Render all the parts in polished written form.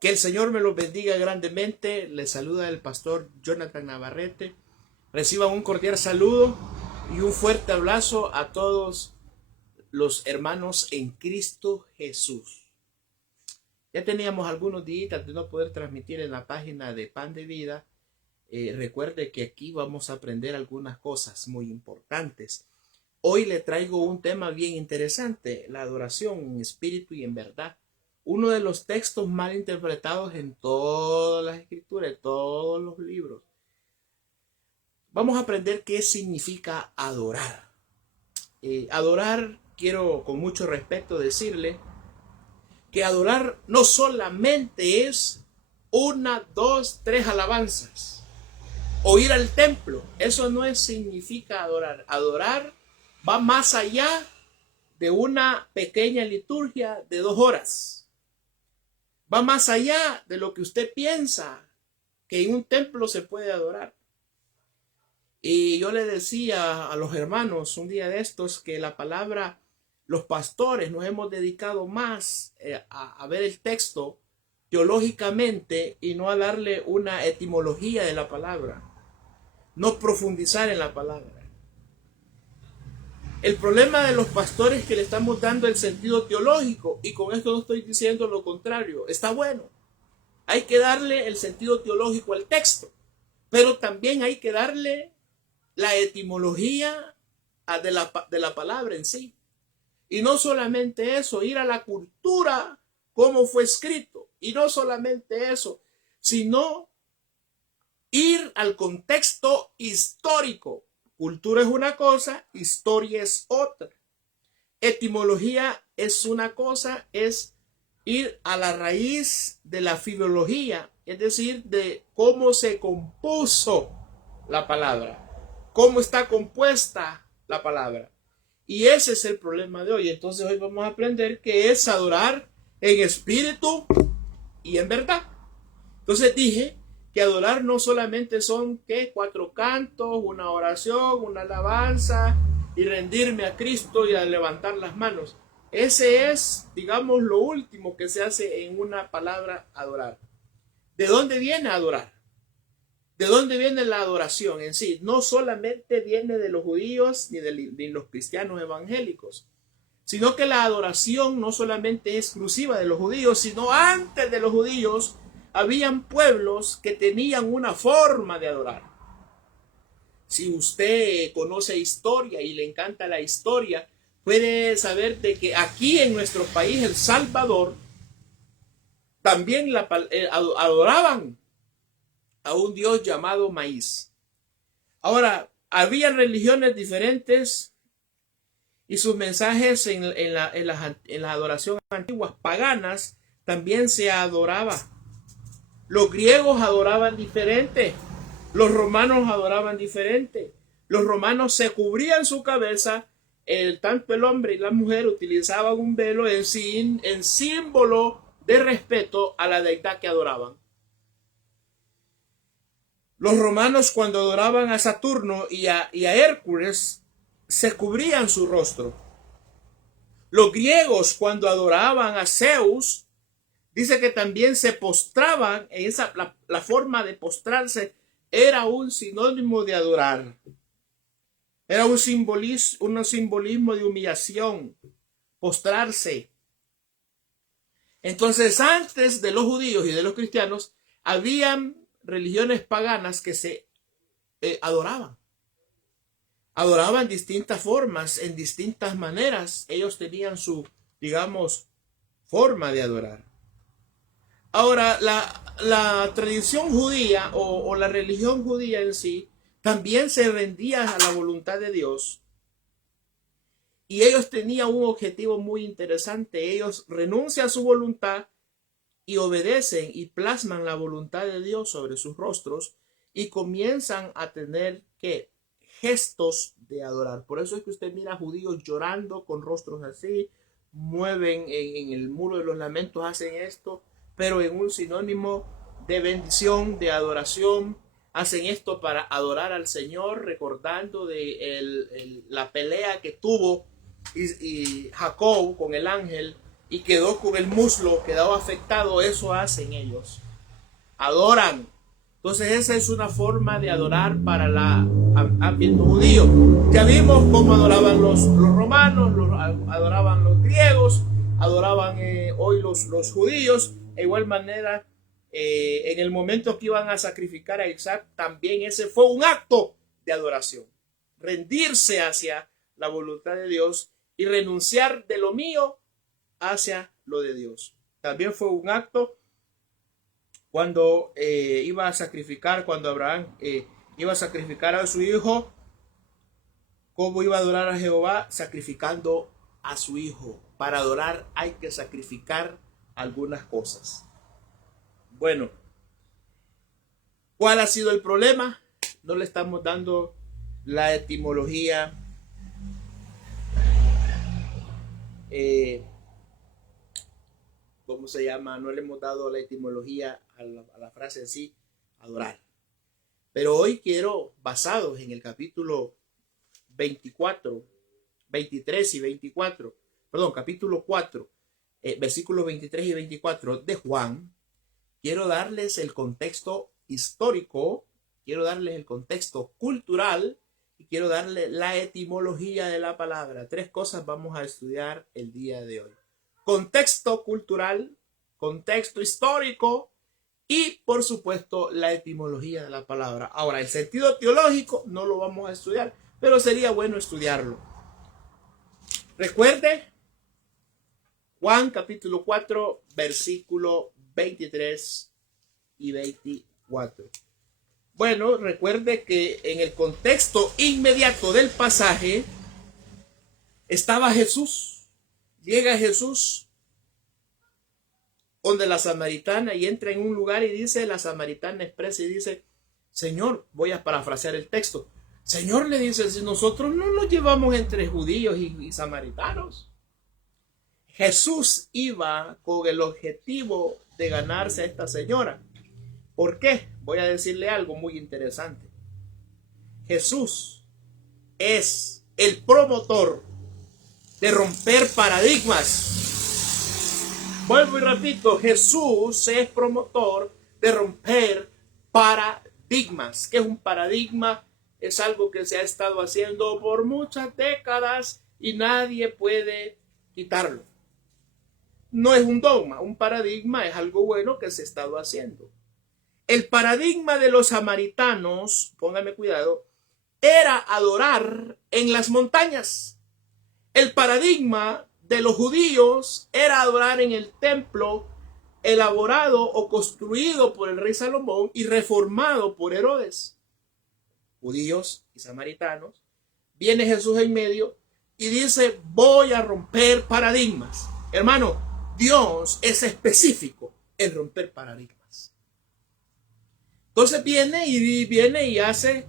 Que el Señor me los bendiga grandemente. Les saluda el pastor Jonathan Navarrete. Reciban un cordial saludo y un fuerte abrazo a todos los hermanos en Cristo Jesús. Ya teníamos algunos días de no poder transmitir en la página de Pan de Vida. Recuerde que aquí vamos a aprender algunas cosas muy importantes. Hoy le traigo un tema bien interesante, la adoración en espíritu y en verdad. Uno de los textos mal interpretados en todas las escrituras, en todos los libros. Vamos a aprender qué significa adorar. Adorar, quiero con mucho respeto decirle que adorar no solamente es una, dos, tres alabanzas o ir al templo. Eso no significa adorar. Adorar va más allá de una pequeña liturgia de 2 horas. Va más allá de lo que usted piensa que en un templo se puede adorar. Y yo le decía a los hermanos un día de estos que la palabra, los pastores nos hemos dedicado más a ver el texto teológicamente y no a darle una etimología de la palabra, no profundizar en la palabra. El problema de los pastores es que le estamos dando el sentido teológico, y con esto no estoy diciendo lo contrario. Está bueno. Hay que darle el sentido teológico al texto, pero también hay que darle la etimología de la palabra en sí. Y no solamente eso, ir a la cultura, cómo fue escrito. Y no solamente eso, sino ir al contexto histórico. Cultura es una cosa, historia es otra. Etimología es una cosa, es ir a la raíz de la filología, es decir, de cómo se compuso la palabra, cómo está compuesta la palabra. Y ese es el problema de hoy. Entonces hoy vamos a aprender qué es adorar en espíritu y en verdad. Entonces dije que adorar no solamente son 4 cantos, una oración, una alabanza y rendirme a Cristo y a levantar las manos. Ese es, digamos, lo último que se hace en una palabra adorar. ¿De dónde viene adorar? ¿De dónde viene la adoración en sí? No solamente viene de los judíos ni de los cristianos evangélicos, sino que la adoración no solamente es exclusiva de los judíos, sino antes de los judíos habían pueblos que tenían una forma de adorar. Si usted conoce historia y le encanta la historia, puede saber de que aquí en nuestro país, El Salvador, también adoraban a un dios llamado maíz. Ahora, había religiones diferentes y sus mensajes en las adoraciones antiguas paganas también se adoraba. Los griegos adoraban diferente, los romanos adoraban diferente. Los romanos se cubrían su cabeza, tanto el hombre y la mujer utilizaban un velo en símbolo de respeto a la deidad que adoraban. Los romanos, cuando adoraban a Saturno y a Hércules, se cubrían su rostro. Los griegos, cuando adoraban a Zeus, dice que también se postraban. La forma de postrarse era un sinónimo de adorar. Era un simbolismo de humillación, postrarse. Entonces, antes de los judíos y de los cristianos, habían religiones paganas que se adoraban. Adoraban distintas formas, en distintas maneras. Ellos tenían su, digamos, forma de adorar. Ahora, la tradición judía o la religión judía en sí también se rendía a la voluntad de Dios. Y ellos tenían un objetivo muy interesante. Ellos renuncian a su voluntad y obedecen y plasman la voluntad de Dios sobre sus rostros y comienzan a tener gestos de adorar. Por eso es que usted mira a judíos llorando con rostros así, mueven en el muro de los lamentos, hacen esto, pero en un sinónimo de bendición, de adoración. Hacen esto para adorar al Señor, recordando de la pelea que tuvo y Jacob con el ángel y quedó con el muslo, quedó afectado, eso hacen ellos. Adoran. Entonces esa es una forma de adorar para el ambiente judío. Ya vimos cómo adoraban los romanos, adoraban los griegos, adoraban hoy los judíos. De igual manera, en el momento que iban a sacrificar a Isaac, también ese fue un acto de adoración. Rendirse hacia la voluntad de Dios y renunciar de lo mío hacia lo de Dios. También fue un acto cuando iba a sacrificar, cuando Abraham iba a sacrificar a su hijo. ¿Cómo iba a adorar a Jehová? Sacrificando a su hijo. Para adorar hay que sacrificar algunas cosas. Bueno, ¿cuál ha sido el problema? No le estamos dando la etimología ¿cómo se llama? No le hemos dado la etimología a la frase en sí, adorar. Pero hoy quiero, basados en el capítulo 24, 23 y 24, perdón, capítulo 4, versículos 23 y 24 de Juan, quiero darles el contexto histórico, quiero darles el contexto cultural y quiero darle la etimología de la palabra. 3 cosas vamos a estudiar el día de hoy. Contexto cultural, contexto histórico y, por supuesto, la etimología de la palabra. Ahora, el sentido teológico no lo vamos a estudiar, pero sería bueno estudiarlo. Recuerde, Juan capítulo 4, versículo 23 y 24. Bueno, recuerde que en el contexto inmediato del pasaje estaba Jesús. Llega Jesús donde la samaritana y entra en un lugar y dice, la samaritana expresa y dice, Señor, voy a parafrasear el texto. Señor, le dice, si nosotros no nos llevamos entre judíos y samaritanos. Jesús iba con el objetivo de ganarse a esta señora. ¿Por qué? Voy a decirle algo muy interesante. Jesús es el promotor de romper paradigmas. Vuelvo y repito, Jesús es promotor de romper paradigmas. ¿Qué es un paradigma? Es algo que se ha estado haciendo por muchas décadas y nadie puede quitarlo. No es un dogma, un paradigma es algo bueno que se ha estado haciendo. El paradigma de los samaritanos, póngame cuidado, era adorar en las montañas. El paradigma de los judíos era adorar en el templo elaborado o construido por el rey Salomón y reformado por Herodes. Judíos y samaritanos. Viene Jesús en medio y dice, voy a romper paradigmas. Hermano, Dios es específico en romper paradigmas. Entonces viene y hace,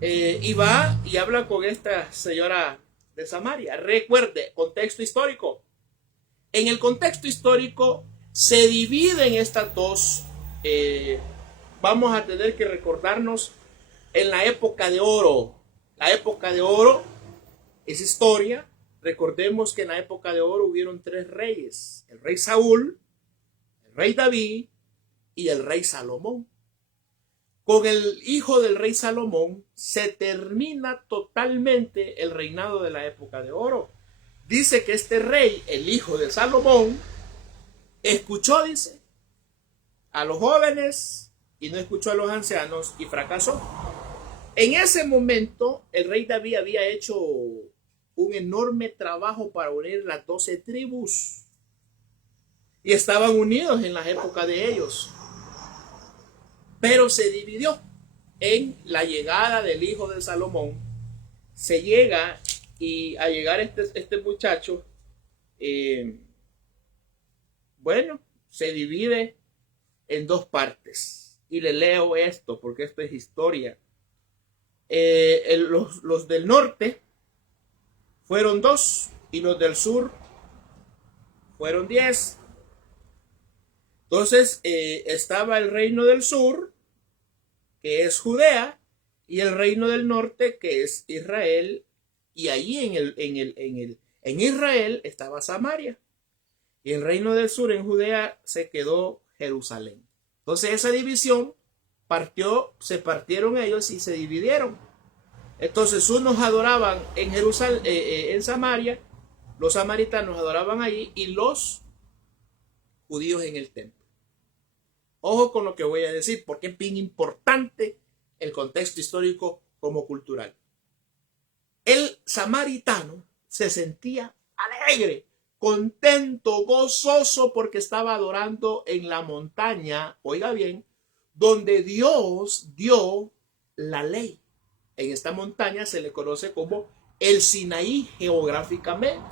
y va y habla con esta señora de Samaria. Recuerde, contexto histórico. En el contexto histórico se dividen estas dos. Vamos a tener que recordarnos en la época de oro. La época de oro es historia. Recordemos que en la época de oro hubieron 3 reyes. El rey Saúl, el rey David y el rey Salomón. Con el hijo del rey Salomón se termina totalmente el reinado de la época de oro. Dice que este rey, el hijo de Salomón, escuchó, dice, a los jóvenes y no escuchó a los ancianos y fracasó. En ese momento el rey David había hecho un enorme trabajo para unir las 12 tribus y estaban unidos en la época de ellos. Pero se dividió en la llegada del hijo de Salomón. Se llega y a llegar este muchacho, bueno, se divide en 2 partes. Y le leo esto porque esto es historia. Los del norte fueron 2 y los del sur fueron 10. Entonces estaba el reino del sur, que es Judea, y el reino del norte, que es Israel, y allí en Israel estaba Samaria. y el reino del sur en Judea se quedó Jerusalén. Entonces esa división se partieron ellos y se dividieron. Entonces unos adoraban en Jerusalén, en Samaria, los samaritanos adoraban allí y los judíos en el templo. Ojo con lo que voy a decir, porque es bien importante el contexto histórico como cultural. El samaritano se sentía alegre, contento, gozoso, porque estaba adorando en la montaña, oiga bien, donde Dios dio la ley. En esta montaña se le conoce como el Sinaí geográficamente.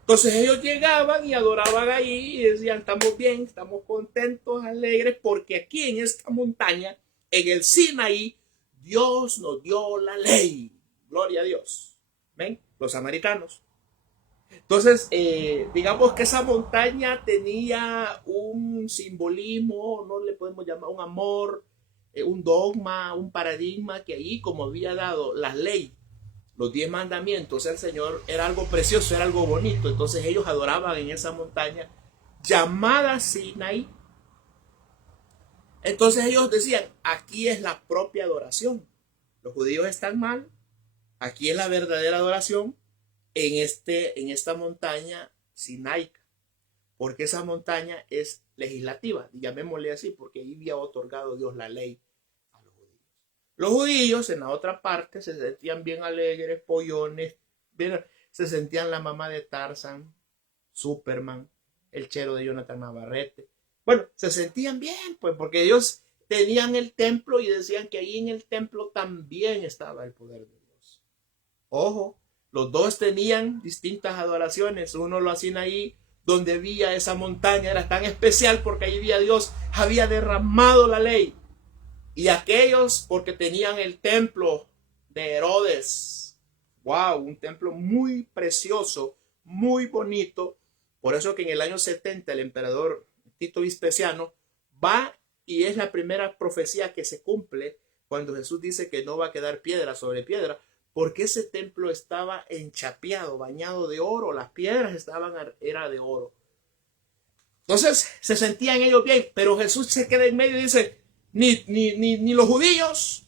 Entonces ellos llegaban y adoraban ahí y decían, estamos bien, estamos contentos, alegres, porque aquí en esta montaña, en el Sinaí, Dios nos dio la ley. Gloria a Dios. ¿Ven? Los samaritanos. Entonces, digamos que esa montaña tenía un simbolismo, no le podemos llamar un amor, un dogma, un paradigma, que allí, como había dado la ley, los 10 mandamientos, el Señor, era algo precioso, era algo bonito. Entonces ellos adoraban en esa montaña llamada Sinaí. Entonces ellos decían, aquí es la propia adoración. Los judíos están mal, aquí es la verdadera adoración en esta montaña sinaica, porque esa montaña es legislativa, llamémosle así, porque ahí había otorgado Dios la ley a los judíos. Los judíos en la otra parte se sentían bien alegres, pollones, se sentían la mamá de Tarzan, Superman, el chero de Jonathan Navarrete. Bueno, se sentían bien, pues, porque ellos tenían el templo y decían que ahí en el templo también estaba el poder de Dios. Ojo, los dos tenían distintas adoraciones. Uno lo hacían ahí donde había esa montaña, era tan especial porque ahí había Dios, había derramado la ley. Y aquellos porque tenían el templo de Herodes. Wow, un templo muy precioso, muy bonito. Por eso que en el año 70 el emperador Tito Vespasiano va y es la primera profecía que se cumple cuando Jesús dice que no va a quedar piedra sobre piedra, porque ese templo estaba enchapeado, bañado de oro, las piedras era de oro. Entonces se sentían ellos bien, pero Jesús se queda en medio y dice, ni los judíos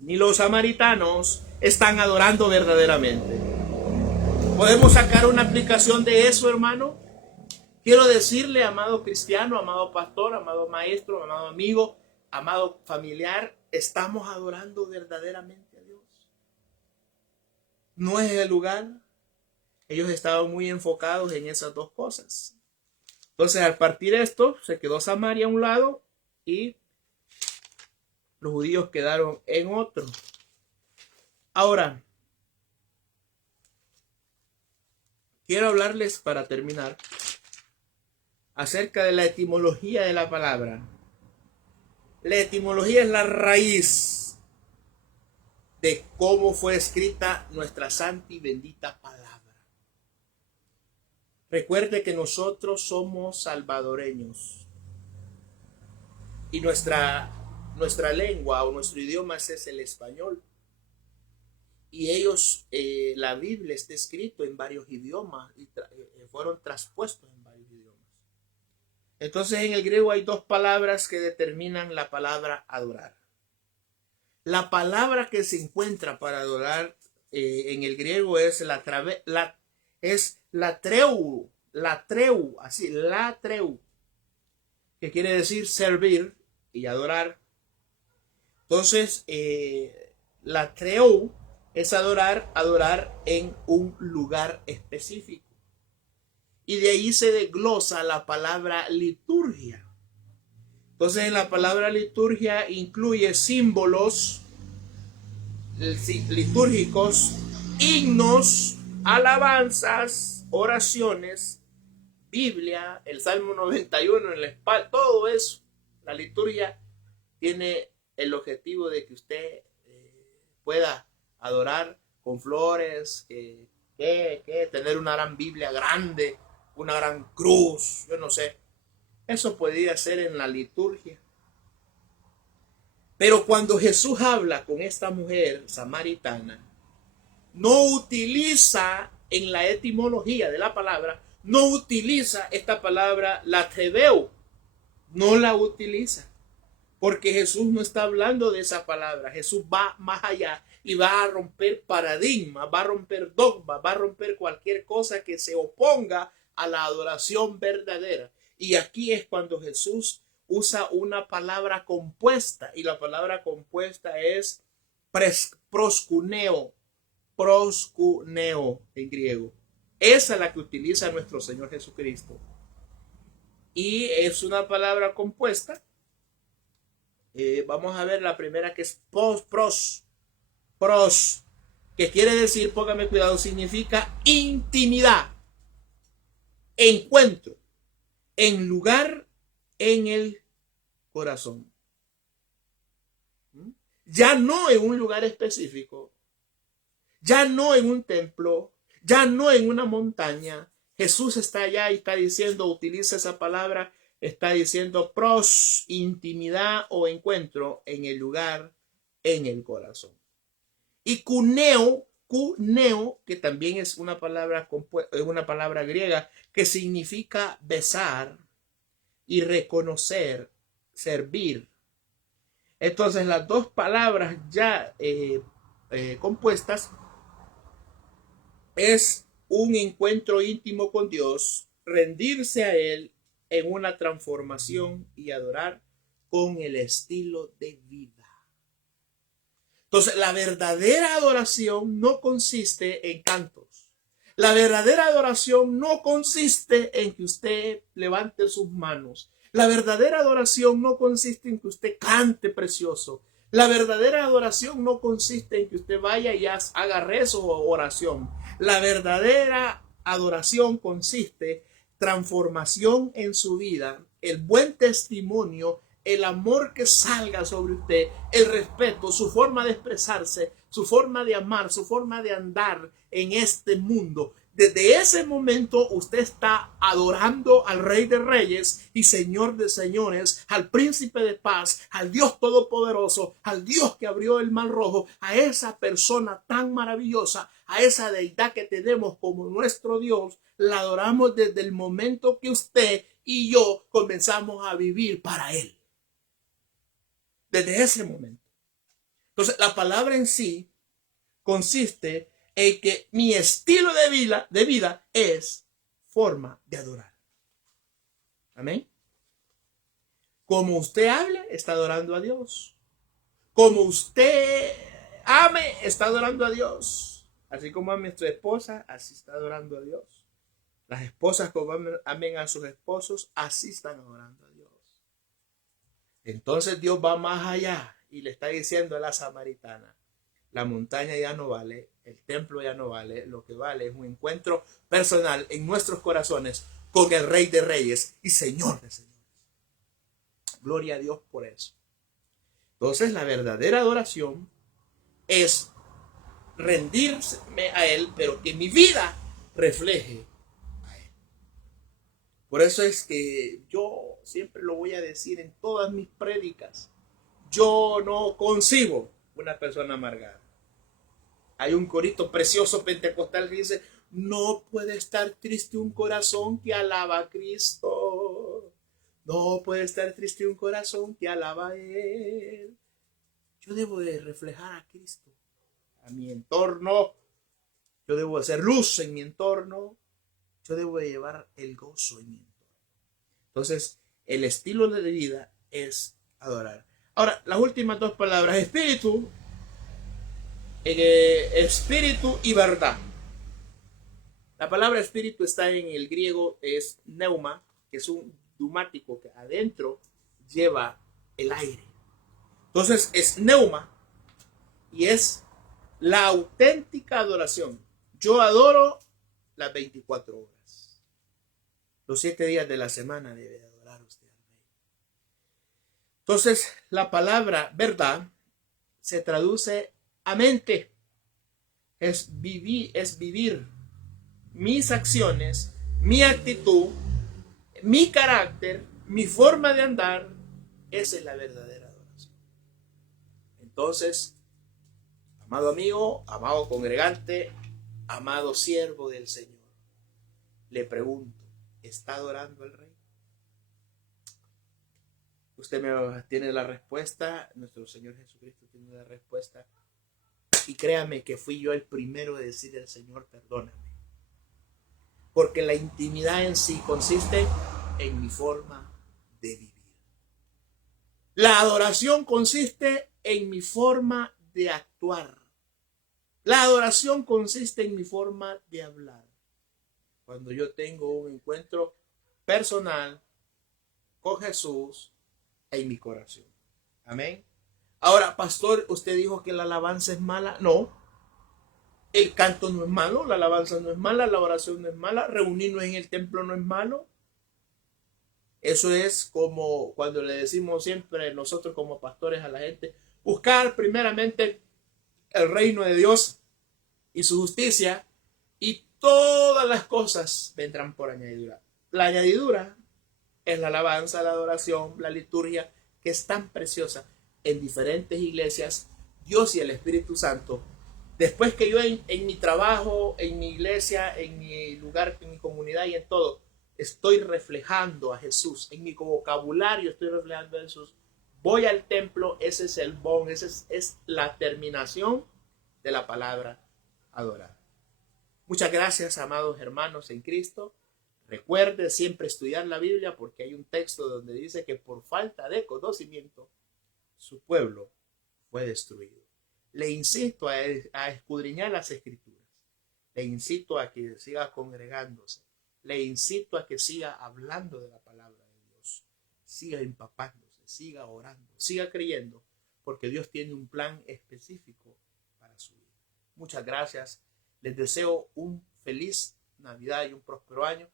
ni los samaritanos están adorando verdaderamente. ¿Podemos sacar una aplicación de eso, hermano? Quiero decirle, amado cristiano, amado pastor, amado maestro, amado amigo, amado familiar, estamos adorando verdaderamente a Dios. No es el lugar. Ellos estaban muy enfocados en esas dos cosas. Entonces, al partir esto, se quedó Samaria a un lado y los judíos quedaron en otro. Ahora, quiero hablarles para terminar acerca de la etimología de la palabra. La etimología es la raíz de cómo fue escrita nuestra santa y bendita palabra. Recuerde que nosotros somos salvadoreños y nuestra lengua o nuestro idioma es el español. Y ellos, la Biblia está escrito en varios idiomas y fueron traspuestos en varios idiomas. Entonces en el griego hay dos palabras que determinan la palabra adorar. La palabra que se encuentra para adorar en el griego es latreu, que quiere decir servir y adorar. Entonces, latreu es adorar en un lugar específico. Y de ahí se desglosa la palabra liturgia. Entonces, en la palabra liturgia incluye símbolos litúrgicos, himnos, alabanzas, oraciones, Biblia, el Salmo 91 en la espalda, todo eso. La liturgia tiene el objetivo de que usted pueda adorar con flores, tener una gran Biblia grande, una gran cruz, yo no sé. Eso podría ser en la liturgia. Pero cuando Jesús habla con esta mujer samaritana, no utiliza en la etimología de la palabra, no utiliza esta palabra latebeu, no la utiliza, porque Jesús no está hablando de esa palabra. Jesús va más allá y va a romper paradigmas, va a romper dogmas, va a romper cualquier cosa que se oponga a la adoración verdadera. Y aquí es cuando Jesús usa una palabra compuesta, y la palabra compuesta es proskuneo, proskuneo en griego. Esa es la que utiliza nuestro Señor Jesucristo. Y es una palabra compuesta. Vamos a ver la primera, que es pros, que quiere decir, póngame cuidado, significa intimidad, encuentro, en lugar, en el corazón. Ya no en un lugar específico, ya no en un templo, ya no en una montaña. Jesús está allá y está diciendo, utiliza esa palabra, está diciendo pros, intimidad o encuentro en el lugar, en el corazón. Y cuneo, que también es una palabra griega que significa besar y reconocer, servir. Entonces las dos palabras ya compuestas es un encuentro íntimo con Dios, rendirse a Él en una transformación y adorar con el estilo de vida. Entonces, la verdadera adoración no consiste en cantos. La verdadera adoración no consiste en que usted levante sus manos. La verdadera adoración no consiste en que usted cante precioso. La verdadera adoración no consiste en que usted vaya y haga rezo o oración. La verdadera adoración consiste en transformación en su vida, el buen testimonio, el amor que salga sobre usted, el respeto, su forma de expresarse, su forma de amar, su forma de andar en este mundo. Desde ese momento usted está adorando al Rey de Reyes y Señor de Señores, al Príncipe de Paz, al Dios Todopoderoso, al Dios que abrió el Mar Rojo, a esa persona tan maravillosa, a esa deidad que tenemos como nuestro Dios. La adoramos desde el momento que usted y yo comenzamos a vivir para Él. Desde ese momento. Entonces, la palabra en sí consiste en que mi estilo de vida es forma de adorar. Amén. Como usted hable, está adorando a Dios. Como usted ame, está adorando a Dios. Así como ame a su esposa, así está adorando a Dios. Las esposas como amen a sus esposos, así están adorando a Dios. Entonces Dios va más allá y le está diciendo a la samaritana, la montaña ya no vale, el templo ya no vale, lo que vale es un encuentro personal en nuestros corazones con el Rey de Reyes y Señor de Señores. Gloria a Dios por eso. Entonces la verdadera adoración es rendirme a Él, pero que mi vida refleje a Él. Por eso es que yo siempre lo voy a decir en todas mis prédicas. Yo no concibo una persona amargada. Hay un corito precioso pentecostal que dice, no puede estar triste un corazón que alaba a Cristo. No puede estar triste un corazón que alaba a Él. Yo debo de reflejar a Cristo a mi entorno. Yo debo de ser luz en mi entorno. Yo debo de llevar el gozo en mi entorno. Entonces, el estilo de vida es adorar. Ahora, las últimas dos palabras, espíritu y verdad. La palabra espíritu está en el griego, es pneuma, que es un pneumático que adentro lleva el aire. Entonces es pneuma y es la auténtica adoración. Yo adoro las 24 horas. Los 7 días de la semana debe adorar usted al Rey. Entonces la palabra verdad se traduce a mente. Es vivir mis acciones, mi actitud, mi carácter, mi forma de andar. Esa es la verdadera adoración. Entonces, amado amigo, amado congregante, amado siervo del Señor, Le pregunto, ¿está adorando al Rey? Usted me tiene la respuesta, nuestro Señor Jesucristo tiene la respuesta. Y créame que fui yo el primero de decirle al Señor, perdóname. Porque la intimidad en sí consiste en mi forma de vivir. La adoración consiste en mi forma de actuar. La adoración consiste en mi forma de hablar. Cuando yo tengo un encuentro personal con Jesús en mi corazón. Amén. Ahora, pastor, usted dijo que la alabanza es mala. No, el canto no es malo, la alabanza no es mala, la oración no es mala, reunirnos en el templo no es malo. Eso es como cuando le decimos siempre nosotros como pastores a la gente, buscar primeramente el reino de Dios y su justicia, y todas las cosas vendrán por añadidura. La añadidura es la alabanza, la adoración, la liturgia, que es tan preciosa en diferentes iglesias. Dios y el Espíritu Santo, después que yo en mi trabajo, en mi iglesia, en mi lugar, en mi comunidad y en todo, estoy reflejando a Jesús, en mi vocabulario estoy reflejando a Jesús, voy al templo, ese es el bon, esa es la terminación de la palabra adorar. Muchas gracias, amados hermanos en Cristo. Recuerde siempre estudiar la Biblia, porque hay un texto donde dice que por falta de conocimiento su pueblo fue destruido. Le insisto a escudriñar las Escrituras. Le incito a que siga congregándose. Le incito a que siga hablando de la palabra de Dios. Siga empapándose, siga orando, siga creyendo, porque Dios tiene un plan específico para su vida. Muchas gracias. Les deseo un feliz Navidad y un próspero año.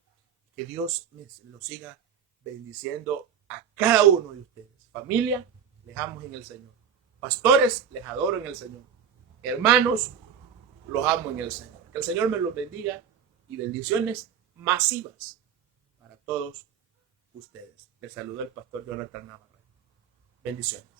Que Dios lo siga bendiciendo a cada uno de ustedes. Familia, les amo en el Señor. Pastores, les adoro en el Señor. Hermanos, los amo en el Señor. Que el Señor me los bendiga y bendiciones masivas para todos ustedes. Les saluda el pastor Jonathan Navarrete. Bendiciones.